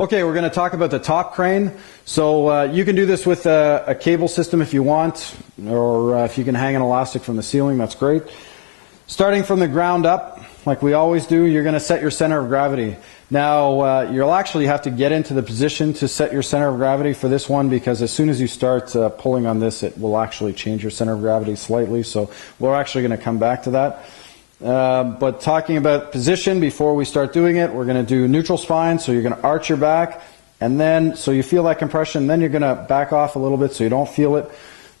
Okay, we're going to talk about the top crane. So you can do this with a cable system if you want, or if you can hang an elastic from the ceiling, that's great. Starting from the ground up, like we always do, you're going to set your center of gravity. Now, you'll actually have to get into the position to set your center of gravity for this one, because as soon as you start pulling on this, it will actually change your center of gravity slightly. So we're actually going to come back to that. But talking about position, before we start doing it, we're going to do neutral spine. So you're going to arch your back, and then so you feel that compression. Then you're going to back off a little bit so you don't feel it.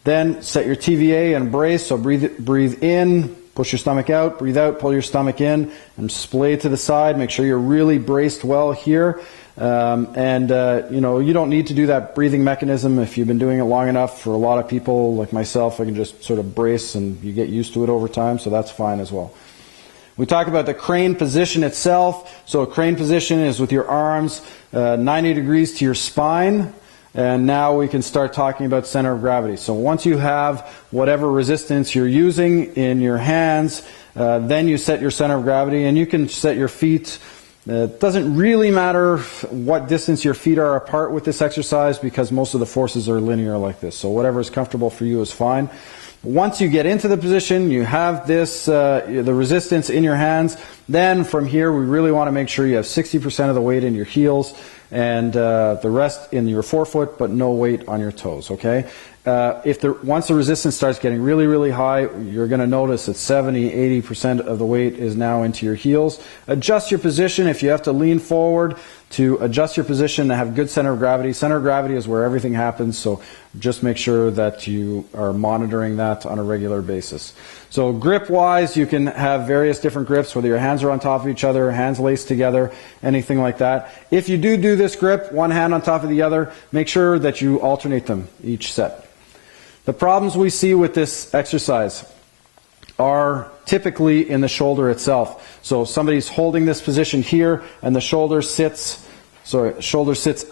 Then set your TVA and brace. So breathe in, push your stomach out, breathe out, pull your stomach in, and splay to the side. Make sure you're really braced well here. You know, you don't need to do that breathing mechanism if you've been doing it long enough. For a lot of people like myself, I can just sort of brace and you get used to it over time, so that's fine as well. We talk about the crane position itself. So a crane position is with your arms 90 degrees to your spine. And now we can start talking about center of gravity. So once you have whatever resistance you're using in your hands, then you set your center of gravity, and you can set your feet. It doesn't really matter what distance your feet are apart with this exercise, because most of the forces are linear like this. So whatever is comfortable for you is fine. Once you get into the position, you have this, the resistance in your hands. Then from here, we really want to make sure you have 60% of the weight in your heels and the rest in your forefoot, but no weight on your toes, okay? Once the resistance starts getting really, really high, you're going to notice that 70–80% of the weight is now into your heels. Adjust your position if you have to lean forward, to adjust your position to have good center of gravity. Center of gravity is where everything happens, so just make sure that you are monitoring that on a regular basis. So grip-wise, you can have various different grips, whether your hands are on top of each other, hands laced together, anything like that. If you do this grip, one hand on top of the other, make sure that you alternate them each set. The problems we see with this exercise are typically in the shoulder itself. So somebody's holding this position here, and the shoulder sits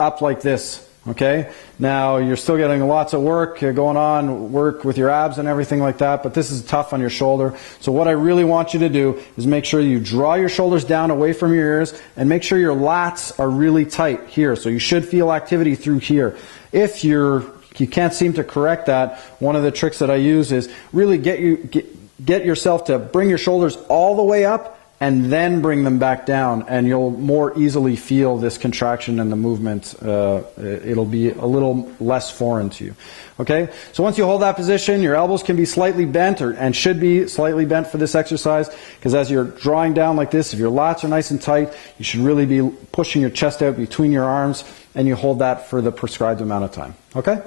up like this. Okay? Now, you're still getting lots of work going on, work with your abs and everything like that, but this is tough on your shoulder. So what I really want you to do is make sure you draw your shoulders down away from your ears, and make sure your lats are really tight here. So you should feel activity through here. If you can't seem to correct that, one of the tricks that I use is really get yourself to bring your shoulders all the way up and then bring them back down, and you'll more easily feel this contraction and the movement. It'll be a little less foreign to you. Okay? So once you hold that position, your elbows can be slightly bent, and should be slightly bent for this exercise, because as you're drawing down like this, if your lats are nice and tight, you should really be pushing your chest out between your arms, and you hold that for the prescribed amount of time. Okay?